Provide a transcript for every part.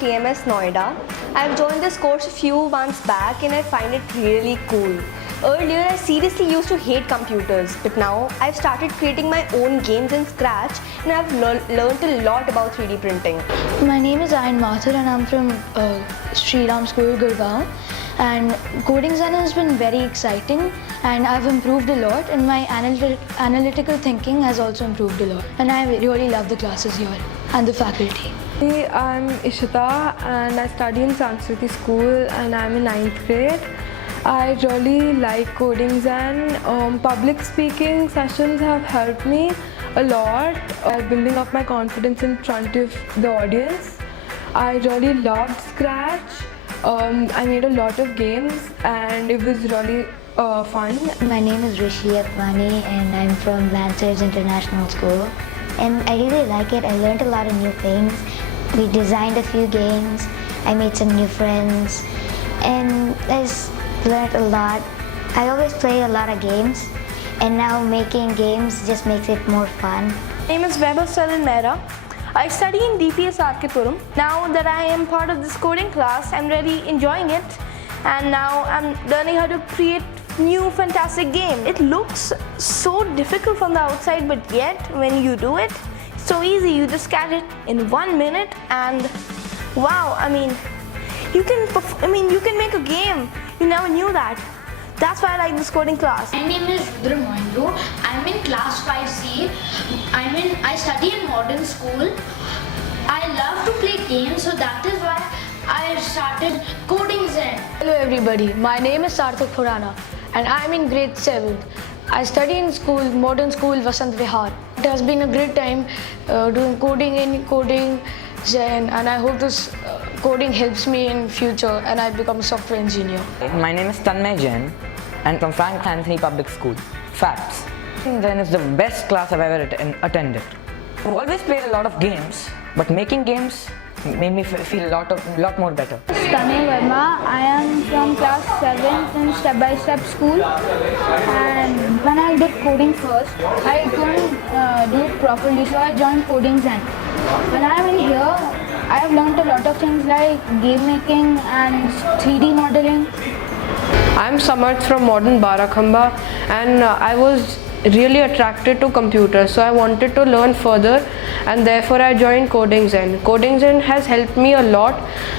TMS Noida. I've joined this course a few months back and I find it really cool. Earlier, I seriously used to hate computers, but now I've started creating my own games in Scratch and I've learned a lot about 3D printing. My name is Ayan Mathur and I'm from Sri Ram School, Gurgaon. And CodingZen has been very exciting and I've improved a lot, and my analytical thinking has also improved a lot. And I really love the classes here and the faculty. Hey, I'm Ishita and I study in Sanskriti school and I'm in 9th grade. I really like CodingZen. Public speaking sessions have helped me a lot building up my confidence in front of the audience. I really loved Scratch. I made a lot of games and it was really fun. My name is Rishi and I'm from Lancers International School. And I really like it. I learned a lot of new things. We designed a few games. I made some new friends. And I just learned a lot. I always play a lot of games. And now making games just makes it more fun. My name is Vaibhav Saran Mehra. I study in DPS Arkipuram. Now that I am part of this coding class, I'm really enjoying it. And now I'm learning how to create new fantastic games. It looks so difficult from the outside, but yet when you do it, it's so easy. You just catch it in 1 minute and wow, you can make a game. You never knew that. That's why I like this coding class. My name is Rudra Moindru. I'm in class 5C. I study in modern school. I love to play games, so that is why I started CodingZen. Hello everybody, my name is Sarthak Khurana and I'm in grade 7th. I study in modern school Vasant Vihar. It has been a great time doing coding in CodingZen, and I hope this coding helps me in future and I become a software engineer. My name is Tanmay Jain and from Frank Anthony Public School. Facts. CodingZen is the best class I've ever attended. I've always played a lot of games, but making games made me feel a lot more better. Tanay Verma. I am from class 7th in Step by Step school, and when I did coding first, I couldn't do it properly, so I joined CodingZen. When I am in here, I have learned a lot of things like game making and 3D modeling. I'm Samarth from Modern Barakhamba and I was really attracted to computers, so I wanted to learn further and therefore I joined CodingZen. CodingZen has helped me a lot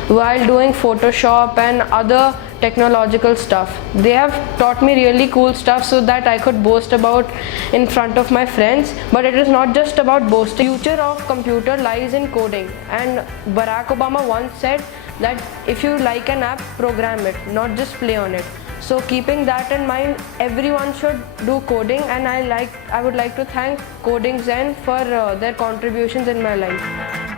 while doing Photoshop and other technological stuff. They have taught me really cool stuff so that I could boast about in front of my friends, but it is not just about boasting. The future of computer lies in coding, and Barack Obama once said that if you like an app, program it, not just play on it. So keeping that in mind, everyone should do coding, and I would like to thank CodingZen for their contributions in my life.